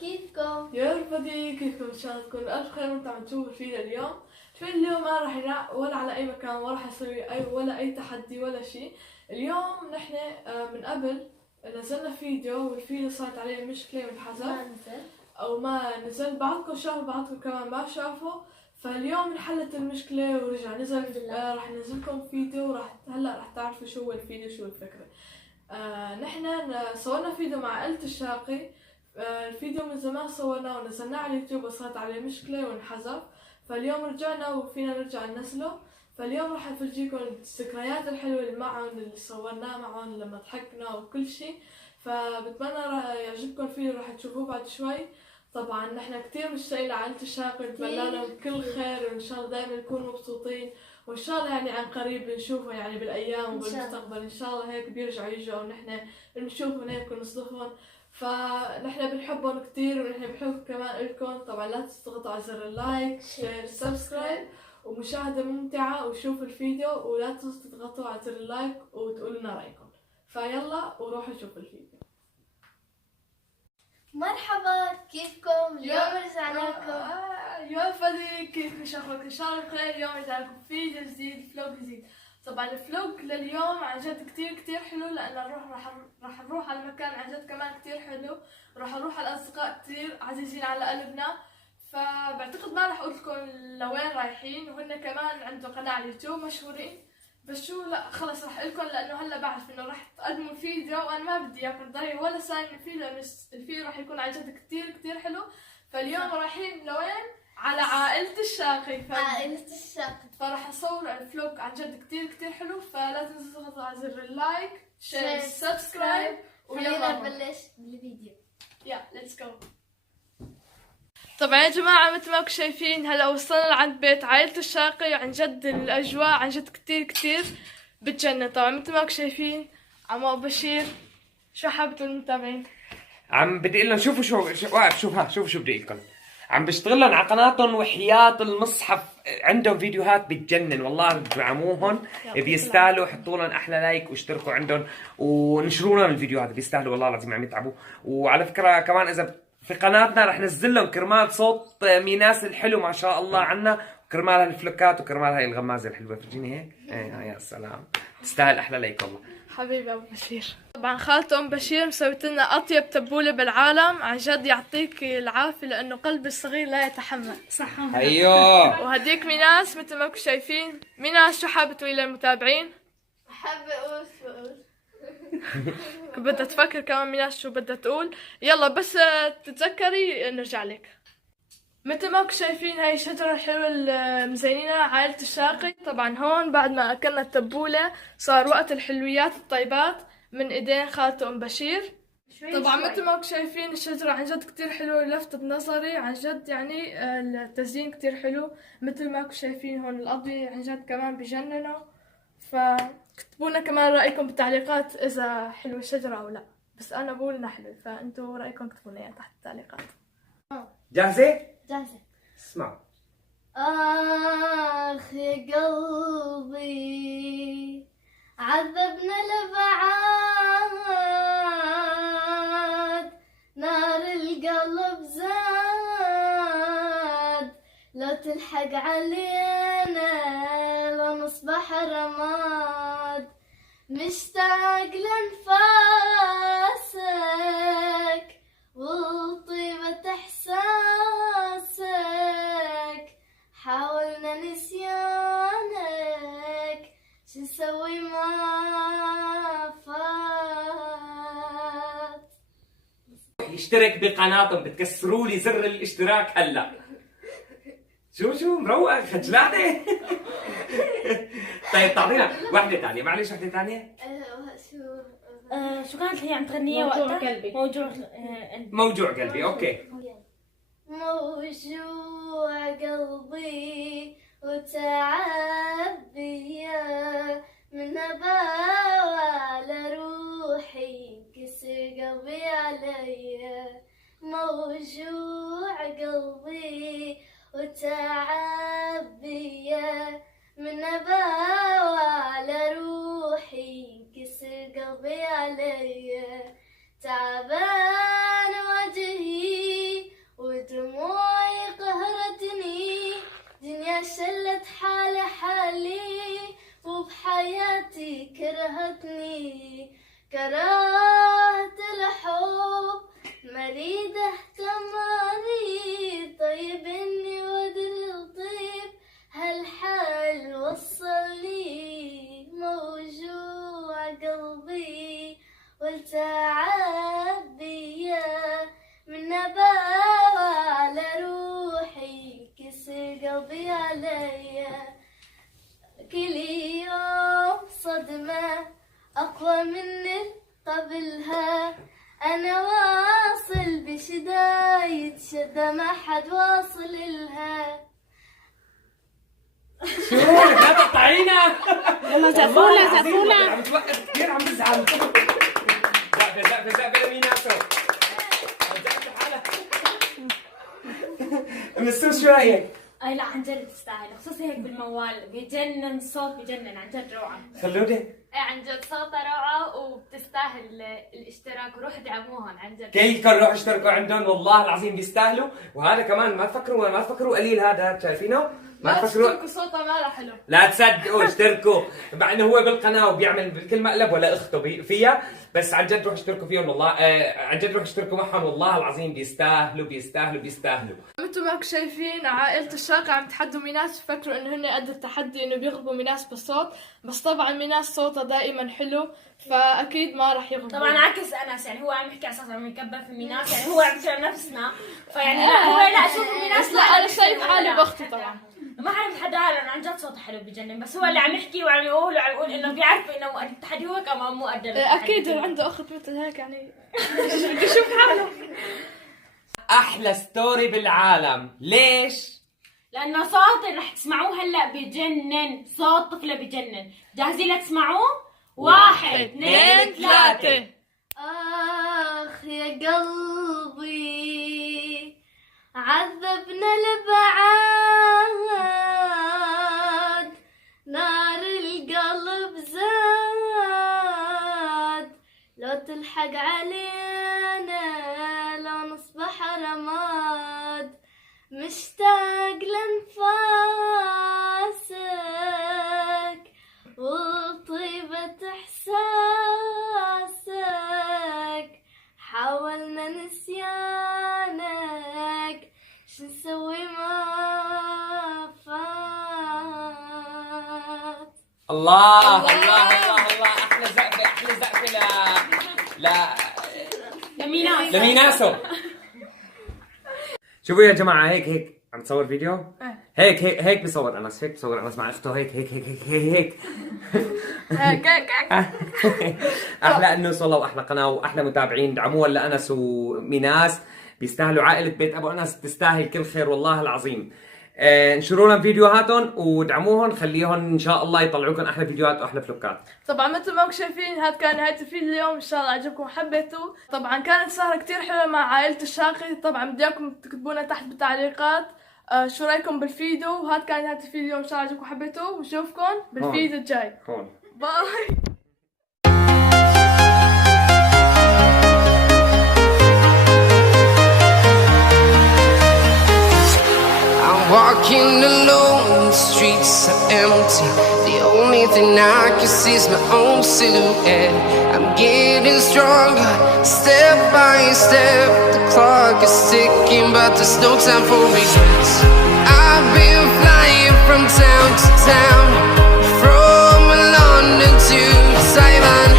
كيفكم؟ يا رفقي كيفكم؟ ان شاء الله تكونوا بألف خير وانتم عم تشوفوا الفيديو اليوم. اليوم ما راح ينق ولا على اي مكان ولا راح يسوي اي تحدي ولا شيء. اليوم نحن من قبل نزلنا فيديو والفيديو صارت عليه مشكلة وانحذف او ما نزل، بعضكم شافوا بعضكم كمان ما شافوا. فاليوم انحلت المشكلة ورجع نزل. راح ننزلكم فيديو، هلا راح تعرفوا شو هو الفيديو، شو الفكرة. نحن صورنا فيديو مع آلة الشاقي. الفيديو من زمان صورناه ونزلناه على اليوتيوب وصارت عليه مشكلة وانحذف. فاليوم رجعنا وفينا نرجع ننزله. فاليوم راح افرجيكم الذكريات الحلوة اللي معهم، اللي صورناه معهم لما ضحكنا وكل شيء. فبتمنى راح يعجبكم الفيديو، راح تشوفوه بعد شوي. طبعا نحن كتير مشتاقين لعائلة الشاقي، نتمنى لهم كل خير وان شاء الله دائما نكونوا مبسوطين، وان شاء الله يعني عن قريب نشوفه يعني بالايام وبالمستقبل ان شاء الله هيك بيرجعوا يجوا ونحن نشوفهم هيك ونصدفهم. فنحن بنحبهم كتير ونحن بنحب كمان لكم. طبعا لا تضغطوا على زر اللايك، شير، سبسكرايب، ومشاهدة ممتعة وشوفوا الفيديو، ولا تنسوا تضغطوا على زر اللايك وتقولوا لنا رأيكم. فيلا وروحوا شوفوا الفيديو. مرحبا كيفكم؟ اليوم رجعنا لكم. يا فدي كيف شكلك؟ ان شاء الله بخير. اليوم رجع لكم فيديو جديد، فلوق جديد. طبعا الفلوق لليوم عن جد كتير حلو، لان راح نروح على مكان عن جد كمان كتير حلو، راح نروح على اصدقاء كتير عزيزين على قلبنا. فبعتقد ما راح اقول لكم لوين رايحين، وهن كمان عندهم قناه على اليوتيوب مشهورين. بس شو، لا خلص راح اقول لكم، لانه هلا بعرف انه راح تقدموا فيديو وانا ما بدي اياكم تضيعوا ولا ثانيه من الفيديو، لانه الفيديو راح يكون عن جد كتير حلو. فاليوم رايحين لوين؟ على عائلة الشاقي. عائلة الشاقي. فراح اصور الفلوق عن جد كتير حلو. فلا تنسوا تضغطوا على زر اللايك، شير، سبسكرايب، ويلا نبلش بالفيديو. يلا ليتس جو. طبعا يا جماعة مثل ما انتم شايفين هلا وصلنا لعند بيت عائلة الشاقي. عن جد الأجواء عن جد كتير بتجنن. طبعا مثل ما انتم شايفين عمو أبو بشير، شو حابة المتابعين؟ عم بدي اقول لهم شوفوا واقف شوفوا شو بدي اقول لكم. عم بشتغل لهم على قناتهم وحياة المصحف، عندهم فيديوهات بتجنن والله، ادعموهم بيستاهلوا. حطوا لهم احلى لايك واشتركوا عندهم ونشروا لهم الفيديوهات، بيستاهلوا والله العظيم، عم يتعبوا. وعلى فكرة كمان اذا في قناتنا رح نزل لهم كرمال صوت ميناس الحلو ما شاء الله عنا، وكرمال هالفلوكات وكرمال هاي الغمازة الحلوة. فرجيني هيك. يا سلام، تستاهل احلى لايك والله حبيبي ابو بشير. طبعا خالته ام بشير مسويت لنا اطيب تبوله بالعالم، عن جد يعطيك العافيه، لانه قلب الصغير لا يتحمل. صح. ايوه. وهديك ميناس مثل ما انتم شايفين. ميناس شو حابه تقولي للمتابعين؟ حابة اقول بدها تفكر كمان ميناس شو بدها تقول. يلا بس تتذكري نرجع لك. مثل ما انتم شايفين هاي الشجرة الحلوة اللي مزينينها عائلة الشاقي. طبعا هون بعد ما اكلنا التبولة صار وقت الحلويات الطيبات من ايدين خالته ام بشير. طبعا مثل ما انتم شايفين الشجرة عن جد كتير حلوة، لفتت نظري عن جد، يعني التزيين كتير حلو. مثل ما انتم شايفين هون الأضوية عن جد كمان بجننوا. فاكتبونا كمان رأيكم بالتعليقات إذا حلوة الشجرة أو لا، بس أنا بقول إنها حلوة، فأنتوا رأيكم اكتبونا يعني تحت التعليقات. جاهزة؟ جاهزة. اسمعوا. آخ يا قلبي عذبنا لبعاد، نار القلب زاد، لو تلحق علينا لو نصبح رماد، مشتاق لنفاسك وطيبة إحساسك، حاولنا نسيانك شو نسوي ما فات. يشترك بقناتهم، بتكسروا لي زر الاشتراك هلا. شو مروق خجلانة. طيب تعطينا واحدة ثانية، معلش واحدة ثانية. شو كانت هي عم تغنيها وقتها؟ موجوع قلبي. موجوع قلبي. اوكي. موجوع قلبي وتعب بيا، من هباوة على روحي كسر قلبي عليا، موجوع قلبي وتعب بيا، من هباوة على روحي كسر قلبي عليا، تعبان وجهي أقوى مني قبلها، أنا واصل بشداية شدة ما حد واصل إلها. شو لا تقطعينا. يلا زقفونا زقفونا. عم توقف كثير، عم بزعل. زقفة لميناسو. زقفة حالك. مستر شو رايك؟ اي لا عن جد تستاهل، خصوصي هيك بالموال بجنن، صوت بجنن عن جد روعه. خلودة إيه عن جد صوتها روعة وبتستاهل الاشتراك، وروح ادعموهم عن جد. كلكم روحوا اشتركوا عندهم، والله العظيم بيستاهلوا. وهذا كمان ما تفكروا قليل، هذا شايفينه؟ ما تفكروا صوتها ما حلو. لا تصدقوا اشتركوا، مع انه هو بالقناه وبيعمل بكل مقلب ولا اخته فيها، بس عن جد روحوا اشتركوا فيهم والله. عن جد روحوا اشتركوا معهم، والله العظيم بيستاهلوا. مثل ما شايفين عائلة الشاقي عم تحدوا ميناس، بفكروا انه هن قد التحدي انه بيغلبوا ميناس بالصوت، بس طبعا ميناس صوتها دائما حلو فاكيد ما راح يغلبوا. طبعا عكس انس، يعني هو عم يحكي اساسا عم يكبر في ميناس، يعني هو عم يصير نفسنا، فيعني لا هو لا شوفوا ميناس. لا انا شايف حالي باختي طبعا. ما حدا بتحداها لانه عن جد صوته حلو بجنن، بس هو اللي عم يحكي وعم يقول انه بيعرف انه التحدي هو كمان مو قد اكيد عنده اخت مثل هيك يعني بده يشوف حاله. احلى ستوري بالعالم. ليش؟ لانه صوت اللي رح تسمعوه هلا بجنن، صوت طفله بجنن. جاهزين لتسمعوه؟ 1 2 3. آخ يا قلبي عذبنا البعاد، نار القلب زاد، لو تلحق علينا لو نصبح رماد، مشتاق لنفاسك وطيبة إحساسك، حاولنا نسيانك شو نسوي ما فات. الله احلى زقفه لميناسو. شوفوا يا جماعه، هيك عم تصور فيديو. هيك بصور انس، مع اخته هيك احلى انس والله، واحلى قناه واحلى متابعين. دعموها لانس وميناس، بيستاهلوا. عائله بيت ابو انس تستاهل كل خير والله العظيم. انشروا لهم فيديوهاتهم ودعموهم، خليهم ان شاء الله يطلعوا لكم احلى فيديوهات واحلى فلوكات. طبعا مثل ما شايفين هذا كان نهاية الفيديو اليوم، ان شاء الله عجبكم وحبيتوا. طبعا كانت سهرة كتير حلوة مع عائلة الشاقي، طبعا بدي اياكم تكتبوا لنا تحت بالتعليقات شو رايكم بالفيديو. وهذا كان نهاية الفيديو اليوم، ان شاء الله عجبكم وحبيتوا، ونشوفكم بالفيديو الجاي. باي. Walking alone, the streets are empty. The only thing I can see is my own silhouette. I'm getting stronger, step by step. The clock is ticking, but there's no time for regrets. I've been flying from town to town, from London to Taiwan.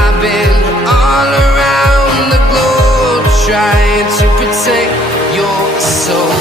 I've been all around the globe, trying to protect your soul.